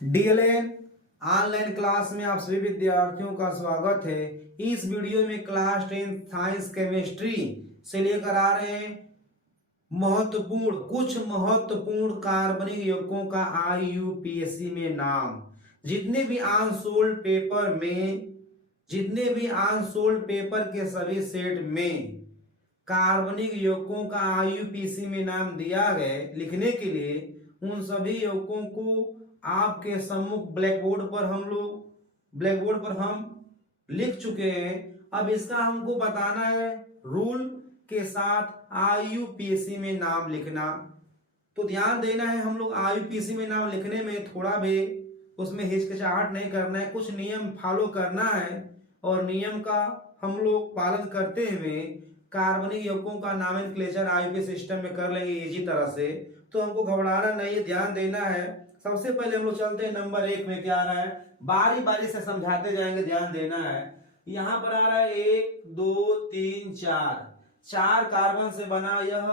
DLN online class में आप सभी विद्यार्थियों का स्वागत है। इस वीडियो में क्लास 10 साइंस केमिस्ट्री से लेकर आ रहे हैं कुछ महत्वपूर्ण कार्बनिक यौगिकों का आईयूपीएसी में नाम। जितने भी अनसोल्ड पेपर के सभी सेट में कार्बनिक यौगिकों का आईयूपीएसी में नाम दिया गया लिखने के लिए उन सभी यौगिकों को आपके सम्मुख ब्लैक बोर्ड पर हम लिख चुके हैं। अब इसका हमको बताना है रूल के साथ आईयूपीएसी में नाम लिखना। तो ध्यान देना है, हम लोग आईयूपीएसी में नाम लिखने में थोड़ा भी उसमें हिचकिचाहट नहीं करना है, कुछ नियम फॉलो करना है और नियम का हम लोग पालन करते हुए कार्बनिक यौगिकों का नोमेनक्लेचर आईयूपीएसी सिस्टम में कर लेंगे इजी तरह से। तो हमको घबराना नहीं है, ध्यान देना है। सबसे पहले हम लोग चलते हैं नंबर 1 में। क्या आ रहा है, बारी बारी से समझाते जाएंगे, ध्यान देना है। यहां पर आ रहा है 1 2 3 4 कार्बन से बना यह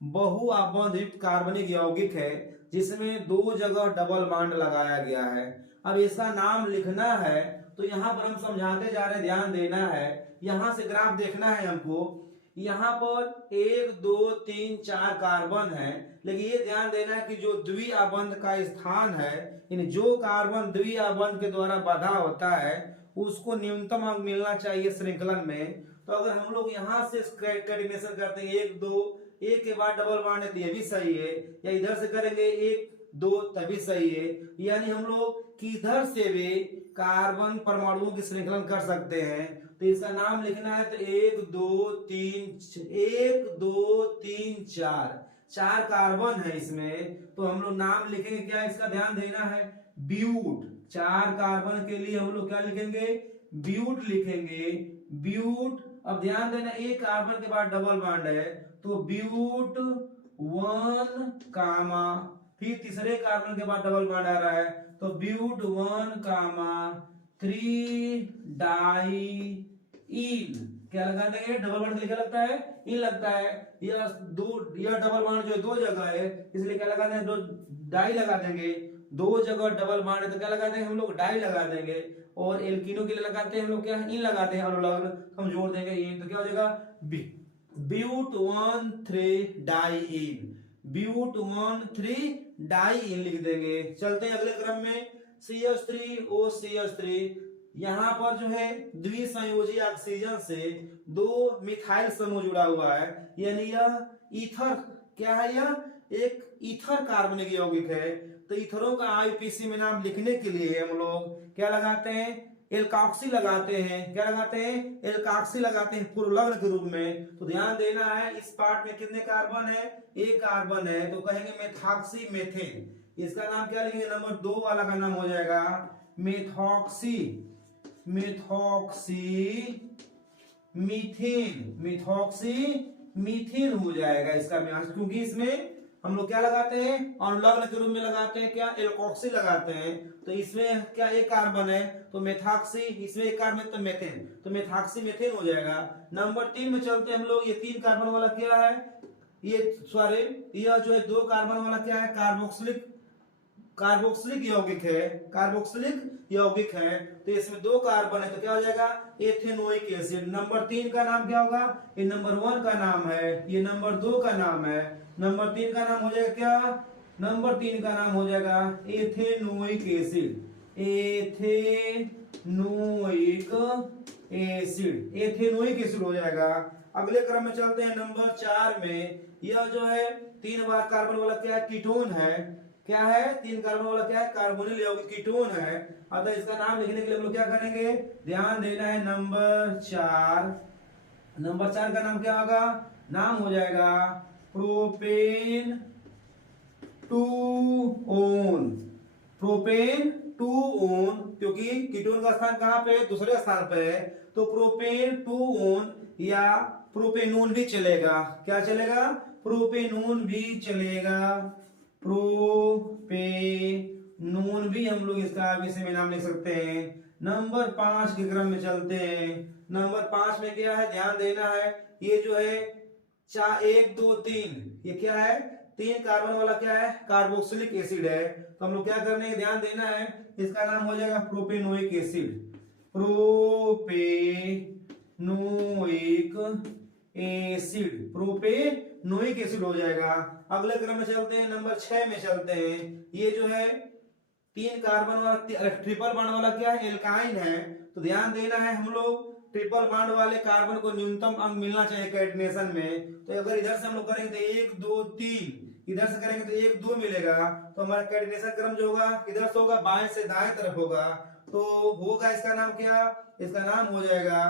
बहुआबंध कार्बनिक यौगिक है जिसमें 2 जगह डबल बॉन्ड लगाया गया है। अब इसका नाम लिखना है तो यहां पर हम समझाते जा रहे हैं, ध्यान देना है। यहां से ग्राफ देखना है हमको, यहां पर 1 2 3 4 कार्बन है, लेकिन ये ध्यान देना है कि जो द्विआबंध का स्थान है, यानी जो कार्बन द्विआबंध के द्वारा बाधा होता है उसको न्यूनतम अंक मिलना चाहिए श्रृंखलन में। तो अगर हम लोग यहां से कोऑर्डिनेशन करते हैं 1 2, एक के बाद डबल बॉन्ड है तो ये भी सही है, या इधर से करेंगे 1 2 तभी सही है। यानी हम लोग किधर से भी कार्बन परमाणुओं की श्रृंखलन कर सकते हैं। तो इसका नाम लिखना है तो 1 2 3 4 कार्बन है इसमें, तो हम लोग नाम लिखेंगे क्या, इसका ध्यान देना है, ब्यूट। 4 कार्बन के लिए हम लोग क्या लिखेंगे, ब्यूट लिखेंगे, ब्यूट। अब ध्यान देना, एक कार्बन के बाद डबल बॉन्ड है तो ब्यूट 1 कामा, फिर तीसरे कार्बन के बाद डबल बॉन्ड आ रहा है तो ब्यूट 1 कामा 3 डाई इन। क्या लगा देंगे, डबल बॉन्ड लिखा लगता है, इन लगता है। यह डबल बॉन्ड जो 2 जगह है इसलिए क्या लगा देंगे, 2 डाई लगा देंगे। 2 जगह डबल बॉन्ड है तो क्या लगा देंगे हम लोग, डाई लगा देंगे। और एल्कीनो के लिए लगाते हैं हम लोग क्या, इन लगाते हैं, अनुलग्न हम जोड़ देंगे इन, तो क्या हो जाएगा ब्यूट 1 3 डाई इन, ब्यूट 1 3 डाई इन लिख देंगे। चलते हैं अगले क्रम में, CH3OCH3। यहां पर जो है द्विसंयोजी ऑक्सीजन से 2 मिथाइल समूह जुड़ा हुआ है, यानी यह ईथर, क्या है, यह एक ईथर कार्बनिक यौगिक है। तो ईथरों का आईयूपीएसी में नाम लिखने के लिए हम लोग क्या लगाते हैं, एल्काक्सी लगाते हैं। क्या लगाते हैं, एल्काक्सी लगाते हैं पुरलग्न के रूप में। तो ध्यान देना है, इस पार्ट में कितने कार्बन है, 1 कार्बन है, तो कहेंगे मेथॉक्सी मेथेन। इसका नाम क्या लिखेंगे, नंबर 2 वाला का नाम हो जाएगा मेथॉक्सी मीथेन हो जाएगा इसका, क्योंकि इसमें हम लोग क्या लगाते हैं, अनुलग्न के रूप में लगाते हैं, क्या एल्कोक्सी लगाते हैं। तो इसमें क्या एक कार्बन है तो मेथॉक्सी, इसमें एक कार्बन तो मेथेन, तो मेथॉक्सी मेथेन हो जाएगा। नंबर 3 में चलते हैं हम लोग, ये 3 कार्बन वाला क्या है, ये सॉरी यह जो है 2 कार्बन वाला क्या है, कार्बोक्सिलिक यौगिक है। तो इसमें 2 कार्बन है तो क्या हो जाएगा, एथेनोइक एसिड। नंबर 3 का नाम क्या होगा, ये नंबर 1 का नाम है, ये नंबर 2 का नाम है। नंबर 3 का नाम हो जाएगा क्या, नंबर 3 का नाम हो जाएगा एथेनोइक एसिड, एथेनोइक एसिड हो जाएगा। अगले क्रम में चलते हैं नंबर 4 में। यह जो है 3 बार कार्बन वाला क्या है, कीटोन है। क्या है, 3 कार्बन वाला क्या है, कार्बोनिल यौगिक कीटोन है। अतः इसका नाम लिखने के लिए हम लोग क्या करेंगे, ध्यान देना है, नंबर 4 का नाम क्या होगा, नाम हो जाएगा प्रोपेन 2 ओन, क्योंकि कीटोन का स्थान कहां पे है, दूसरे स्थान पे है, तो प्रोपेन 2 ओन या प्रोपेनोन भी चलेगा। क्या चलेगा, प्रोपेनोन भी चलेगा, प्रोपेनोन भी हम लोग इसका विषय में नाम लिख सकते हैं। नंबर 5 के क्रम में चलते हैं। नंबर 5 में क्या है, ध्यान देना है, ये जो है 1 2 3, ये क्या है, 3 कार्बन वाला क्या है, कार्बोक्सिलिक एसिड है। तो हम लोग क्या करने हैं, ध्यान देना है, इसका नाम हो जाएगा propanoic acid, propanoic acid, propanoic acid हो जाएगा। अगले क्रम में चलते हैं, नंबर 6 में चलते हैं। ये जो है 3 कार्बन वाला ट्रिपल बॉन्ड वाला क्या है, एल्काइन है। तो ध्यान देना है, हम लोग ट्रिपल बॉन्ड वाले कार्बन को न्यूनतम अंक मिलना चाहिए कैटिनेशन में। तो अगर इधर से हम लोग करेंगे तो 1 2 3, इधर से करेंगे तो 1 2 मिलेगा। तो हमारा कैटिनेशन क्रम जो होगा किधर से होगा, बाएं से दाएं तरफ होगा। तो होगा इसका नाम क्या, इसका नाम हो जाएगा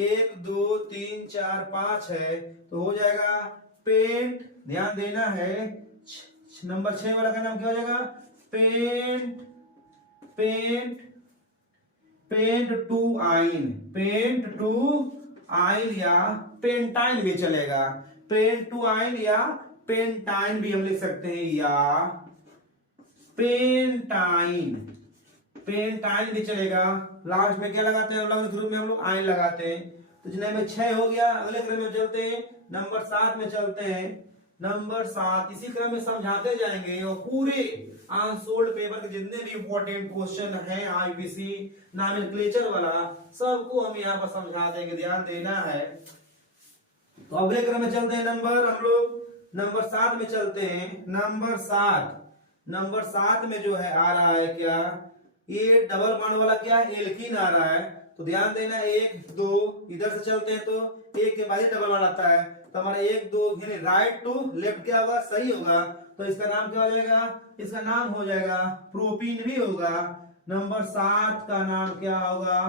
1 2 3 4 5 है, तो हो जाएगा पेंट। ध्यान देना है, नंबर 6 वाला का नाम क्या हो जाएगा, pent, pent, pent two yne, pent two yne या पेंटाइन भी चलेगा, पेंट टू आइन या पेंटाइन भी हम लिख सकते हैं, या पेंटाइन, पेंटाइन भी चलेगा। लास्ट में क्या लगाते हैं हम लोग, ग्रुप में हम लोग आइन लगाते हैं। तो जिन्हें में 6 हो गया। अगले क्रम में चलते हैं, नंबर 7 में चलते हैं। नंबर 7 इसी क्रम में समझाते जाएंगे और पूरे अनसोल्ड पेपर के जितने भी इंपॉर्टेंट क्वेश्चन हैं आईपीसी नॉमेनक्लेचर वाला, सबको हम यहाँ पर समझा देंगे, ध्यान देना है। तो अगले क्रम में चलते हैं, हम लोग नंबर 7 में चलते हैं। नंबर 7 में जो है आ रहा है क्या, ये डबल बॉन्ड वाला क्या है, एल्कीन आ रहा है। तो ध्यान देना, 1 2 इधर से चलते हैं तो 1 के बाद ही डबल बॉन्ड आता है। तो हमारा 1 2 यानी राइट टू लेफ्ट क्या होगा, सही होगा। तो इसका नाम क्या हो जाएगा, इसका नाम हो जाएगा प्रोपीन भी होगा। नंबर 7 का नाम क्या होगा,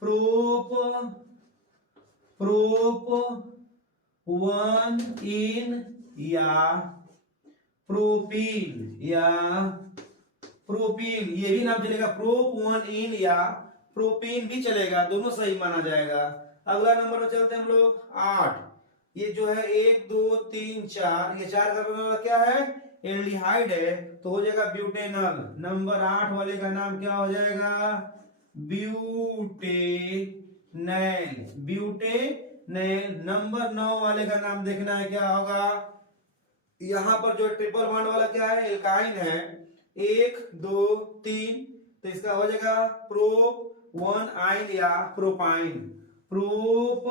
प्रोप 1 इन या प्रोपीन, या प्रोपीन, ये भी नाम चलेगा, प्रोप 1 इन या प्रोपीन भी चलेगा, दोनों सही माना जाएगा। अगला नंबर में चलते हैं हम लोग 8। ये जो है 1 2 3 4, ये 4 कार्बन वाला क्या है, एल्डिहाइड है। तो हो जाएगा ब्यूटेनॉल। नंबर 8 वाले का नाम क्या हो जाएगा, ब्यूटेनैल, ब्यूटेनैल। नंबर 9 वाले का नाम देखना है क्या होगा, यहां पर जो ट्रिपल बॉन्ड वाला क्या है, एल्काइन है, 1 2 3। तो इसका हो जाएगा प्रोप 1 आइन या प्रोपाइन, प्रोप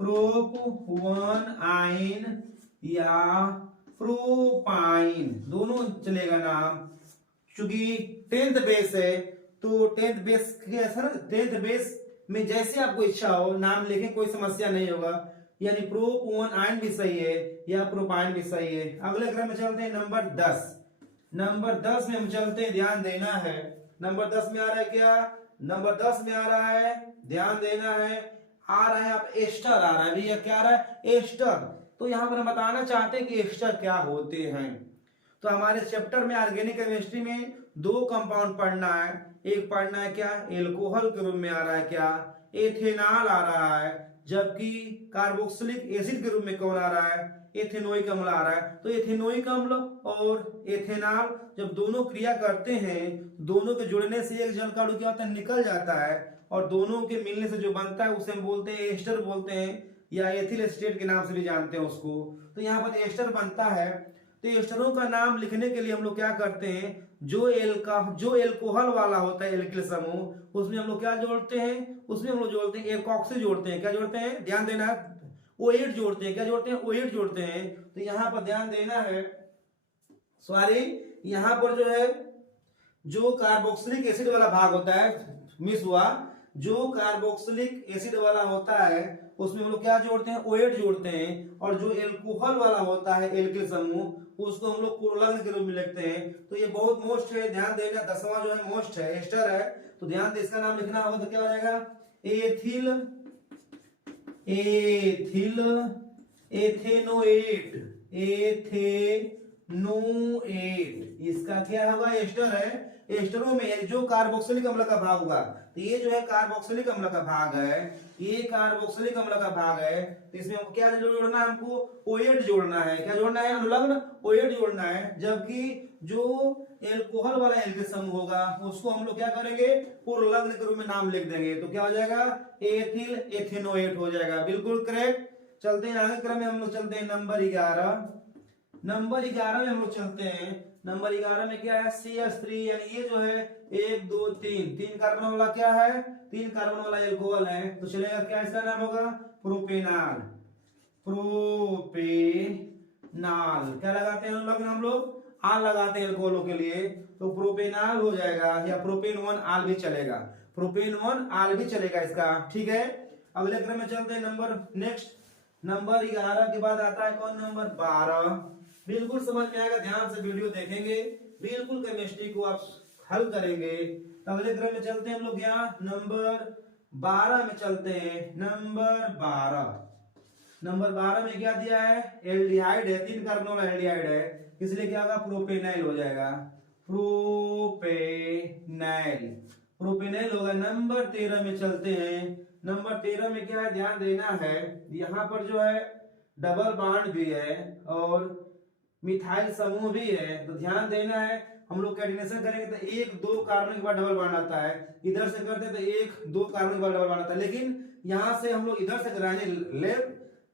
1 आइन या प्रोपाइन, दोनों चलेगा नाम। चूंकि 10th बेस है तो 10th base sir 10th base में जैसे आपको इच्छा हो नाम लिखें, कोई समस्या नहीं होगा। यानी प्रोप 1 आयन भी सही है या प्रोपाइन भी सही है। अगले क्रम में चलते हैं, नंबर 10। नंबर 10 में हम चलते हैं, ध्यान देना है। नंबर 10 में आ रहा है क्या, नंबर 10 में आ रहा है, ध्यान देना है, आ रहा है आप एस्टर आ रहा है भैया, क्या आ रहा है, एस्टर। तो यहां पर हम बताना चाहते हैं कि एस्टर क्या होते हैं। तो हमारे चैप्टर में ऑर्गेनिक केमिस्ट्री में 2 कंपाउंड पढ़ना है। एक पढ़ना है क्या, एल्कोहल के रूप में आ रहा है क्या, एथेनॉल आ रहा है, जबकि कार्बोक्सिलिक एसिड के रूप में कौन आ रहा है, एथेनोइक अम्ल आ रहा है। तो एथेनोइक अम्ल और एथेनॉल जब दोनों क्रिया करते हैं, दोनों के जुड़ने से एक जल का अणु क्या होता है, निकल जाता है, और दोनों के मिलने से जो बनता है उसे हम बोलते हैं एस्टर बोलते हैं, या एथिल एस्टेट के नाम से भी जानते हैं उसको। तो यहाँ पर एस्टर बनता है। तो एस्टरों का नाम लिखने के लिए हम लोग क्या करते हैं, जो एल्कोहल वाला होता है एल्किल समूह, उसमें हम लोग क्या जोड़ते हैं, उसमें हम लोग जोड़ते हैं एल्कोक्सी जोड़ते हैं। क्या जोड़ते हैं, ध्यान देना है, O8 जोड़ते हैं। क्या जोड़ते हैं, O8 जोड़ते हैं। तो यहाँ पर ध्यान देना है, सॉरी यहाँ पर जो है जो कार्बोक्सिलिक एसिड वाला भाग होता है, मिस हुआ, जो कार्बोक्सिलिक एसिड वाला होता है उसमें हम लोग क्या जोड़ते हैं, O8 जोड़ते हैं। और जो एल्कोहल वाला होता है एल्किल समूह, उसको हम लोग पुरलग्न के रूप में लिखते हैं। तो ये बहुत मोस्ट है, ध्यान देना, 10वां जो है मोस्ट है, एस्टर है। तो ध्यान दे, इसका नाम लिखना होगा तो क्या हो जाएगा, एथिल एथेनोएट, एथेनोएट, इसका क्या होगा, एस्टर है। एस्टरों में जो कार्बोक्सिलिक अम्ल का भाग होगा, तो ये जो है कार्बोक्सिलिक अम्ल का भाग है, ये कार्बोक्सिलिक अम्ल का भाग है। तो इसमें हमको क्या जोड़ना है, हमको O8 जोड़ना है। क्या जोड़ना है, अनुलग्न O8 जोड़ना है। जबकि जो एल्कोहल वाला एल्किल समूह होगा उसको हम लोग क्या करेंगे, पुरलग्न के रूप में नाम लिख देंगे। तो क्या हो जाएगा, एथिल एथेनोएट हो जाएगा, बिल्कुल करेक्ट। चलते हैं आगे क्रम में, हम लोग चलते हैं नंबर 11। नंबर 11 में हम लोग चलते हैं। नंबर 11 में क्या है, CH3, यानी ये जो है 1 2 3 कार्बन वाला क्या है, 3 कार्बन वाला एल्कोहल है, तो चलेगा क्या, इसका नाम होगा प्रोपेनाल। प्रोपेनाल क्या लगाते हैं हम लोग आल लगाते हैं एल्कोहलों के लिए, तो प्रोपेनाल हो जाएगा, या प्रोपेन 1 आल भी चलेगा, प्रोपेन 1 आल भी चलेगा इसका, ठीक है। अगले क्रम में चलते हैं नंबर नेक्स्ट। नंबर 11 के बाद आता है कौन, नंबर 12। बिल्कुल समझ में आएगा, ध्यान से वीडियो देखेंगे, बिल्कुल केमिस्ट्री को आप हल करेंगे। अगले क्रम में चलते हैं हम लोग यहाँ नंबर 12 में चलते हैं। नंबर 12 में क्या दिया है, एल्डिहाइड है, 3 कार्बन वाला एल्डिहाइड है, इसलिए क्या होगा, प्रोपेनाइल हो जाएगा, प्रोपेनाइल होगा। नंबर 13 में चलते हैं। नंबर 13 में क्या है, ध्यान देना है, यहाँ पर जो है डबल बॉन्ड भी है और मिथाइल समूह भी है, तो ध्यान देना है। हम लोग कैडिनेशन करेंगे तो 1 2 कार्बन के बाद डबल बॉन्ड आता है, इधर से करते हैं तो 1 2 कार्बन के बाद डबल बॉन्ड आता है, लेकिन यहां से हम लोग इधर से कराएंगे, लेफ्ट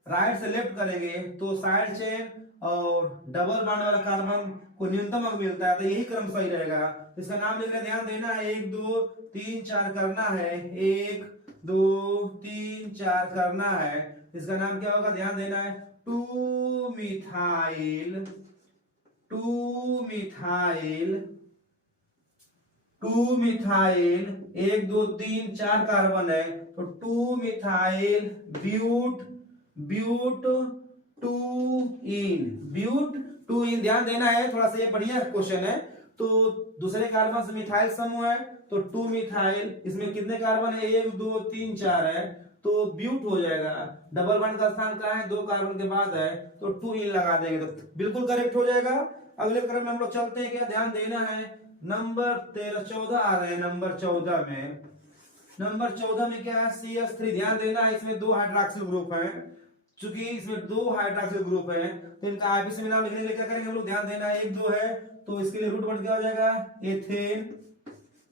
राइट से लेफ्ट करेंगे तो साइड चेन और डबल बॉन्ड वाला कार्बन को न्यूनतम अंक मिलता है, तो यही क्रम सही रहेगा। इसका नाम लिखना, ध्यान देना है, 1 2 3 4 करना है, 1 2 3 4 करना है। इसका नाम क्या होगा, ध्यान देना है, 2 मिथाइल 1 2 3 4 कार्बन है, तो 2 मिथाइल ब्यूट 2 इन ध्यान देना है, थोड़ा सा ये बढ़िया क्वेश्चन है। तो दूसरे कार्बन से मिथाइल समूह है, तो 2 मिथाइल, इसमें कितने कार्बन है, 1 2 3 4 है, तो ब्यूट हो जाएगा। डबल बॉन्ड का स्थान कहाँ है, 2 कार्बन के बाद है, तो 2 इन लगा देंगे तो बिल्कुल करेक्ट हो जाएगा। अगले क्रम में हम लोग चलते हैं, क्या ध्यान देना है, नंबर 13 14 आ रहे हैं। नंबर 14 में क्या है, CH3, ध्यान देना है, इसमें 2 हाइड्रॉक्सिल ग्रुप हैं, चूंकि इसमें 2 हाइड्रॉक्सिल ग्रुप है तो इनका आईपीसी में नाम लिखने के लिए क्या करेंगे हम लोग, ध्यान देना है, 1 2 है तो इसके लिए रूट वर्ड क्या हो जाएगा,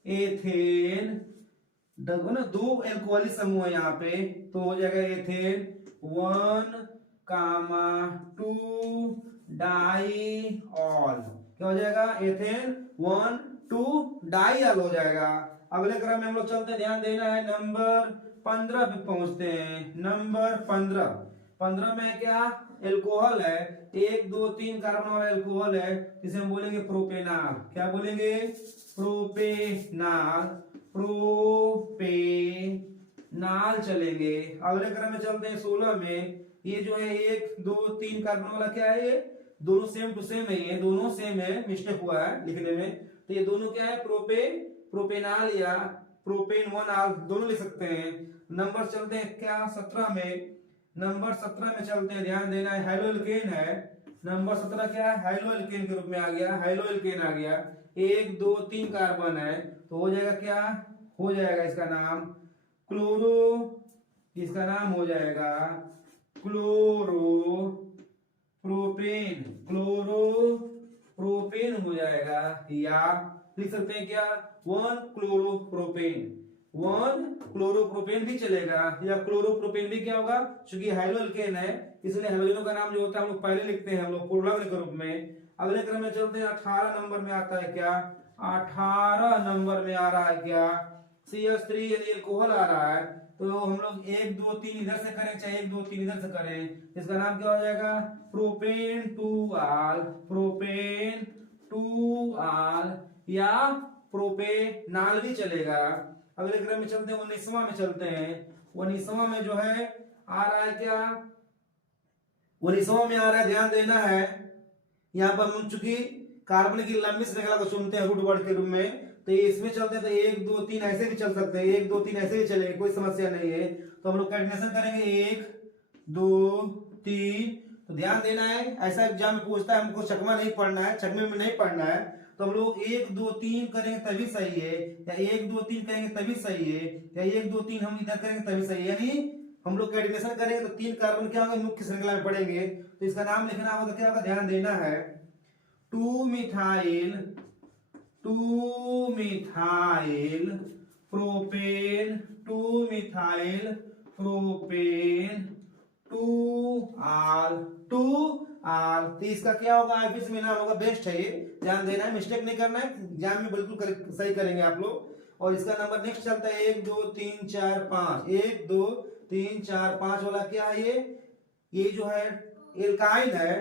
एथेन देखो ना, 2 एल्कोहलिक समूह है यहाँ पे, तो हो जाएगा एथेन 1, 2 डाईऑल, क्या हो जाएगा, एथेन 1 2 डाईऑल हो जाएगा। अगले क्रम में हम लोग चलते हैं, ध्यान देना है, नंबर 15 पे पहुंचते हैं। नंबर 15 में क्या एल्कोहल है, 1 2 3 कार्बन वाला एल्कोहल है, जिसे हम बोलेंगे प्रोपेनाल। क्या बोलेंगे, प्रोपेनाल चलेंगे। अगले क्रम में चलते हैं 16 में। ये जो है 1 2 3 कार्बन वाला क्या है, ये दोनों सेम टू सेम है, ये दोनों सेम है, मिस्टेक हुआ है लिखने में, तो ये दोनों क्या है, प्रोपेनाल या प्रोपेन 1 आल दोनों लिख सकते हैं। नंबर चलते हैं क्या, 17 में। नंबर 17 में चलते हैं, ध्यान देना है, हाइलोएल्केन है। नंबर 17 क्या है, हाइलोएल्केन के रूप में आ गया, हाइलोएल्केन आ गया, 1 2 3 कार्बन है, तो हो जाएगा क्या, हो जाएगा इसका नाम इसका नाम हो जाएगा क्लोरोप्रोपेन हो जाएगा, या लिख सकते हैं क्या, 1 क्लोरोप्रोपेन भी चलेगा, या क्लोरोप्रोपेन भी क्या होगा, क्योंकि हाइड्रोअल्केन है इसलिए हाइड्रोजनों का नाम जो होता है हम लोग पहले लिखते हैं, हम लोग पूर्णांक के रूप में। अगले क्रम में चलते हैं, 18 नंबर में आता है क्या, 18 नंबर में आ रहा है क्या, CH3 यानी एल्कोहल आ रहा है, तो हम लोग 1 2 3 इधर से करें चाहे 1 2 3 इधर से करें, इसका नाम क्या हो जाएगा, प्रोपेन 2 आल या प्रोपेनाल भी चलेगा। अगले क्रम में चलते हैं, 19वां में चलते हैं। 19वां में जो है आ रहा है क्या, 19वां में आ रहा है, ध्यान देना है, यहाँ पर हम चूंकि कार्बन की लंबी श्रृंखला को चुनते हैं रूट वर्ड के रूप में, तो इसमें चलते हैं तो 1 2 3 ऐसे भी चल सकते हैं, 1 2 3 ऐसे भी चलेंगे, कोई समस्या नहीं है। तो हम लोग कैलकुलेशन करेंगे 1 2 3, तो ध्यान देना है, ऐसा एग्जाम में पूछता है, हमको चकमा नहीं पढ़ना है, चकमे में नहीं पढ़ना है, तो हम लोग 1 2 3 करेंगे तभी सही है, या 1 2 3 करेंगे तभी सही है, या 1 2 3 हम इधर करेंगे तभी सही है, यानी हम लोग कैलकुलेशन करेंगे तो 3 कार्बन क्या होगा, मुख्य श्रृंखला में पढ़ेंगे, तो इसका नाम लिखना होगा, क्या होगा, ध्यान देना है, 2 मिथाइल प्रोपेन 2 मिथाइल प्रोपेन 2 आल 2 आल। तो इसका क्या होगा, आईपीसी में नाम होगा, बेस्ट है ये, ध्यान देना है, मिस्टेक नहीं करना है, एग्जाम में बिल्कुल सही करेंगे आप लोग। और इसका नंबर नेक्स्ट चलता है 1 2 3 4 5, 1 2 3 4 5 वाला क्या है ये जो है एल्काइल है,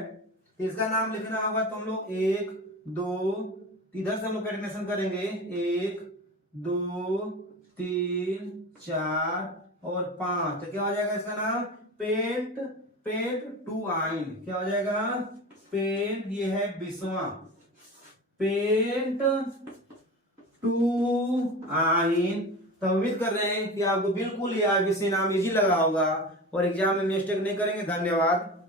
तो इसका नाम लिखना होगा तो हम लोग 1 2, इधर से हम लोग कैटेगराइजेशन करेंगे 1 2 3 4 और 5, तो क्या हो जाएगा इसका नाम, पेंट पेंट टू आइन, क्या हो जाएगा, पेंट, ये है 20वां, पेंट टू आइन। तो उम्मीद कर रहे हैं कि आपको बिल्कुल ये आईपीसी नाम इजी लगा होगा और एग्जाम में मिस्टेक नहीं करेंगे। धन्यवाद।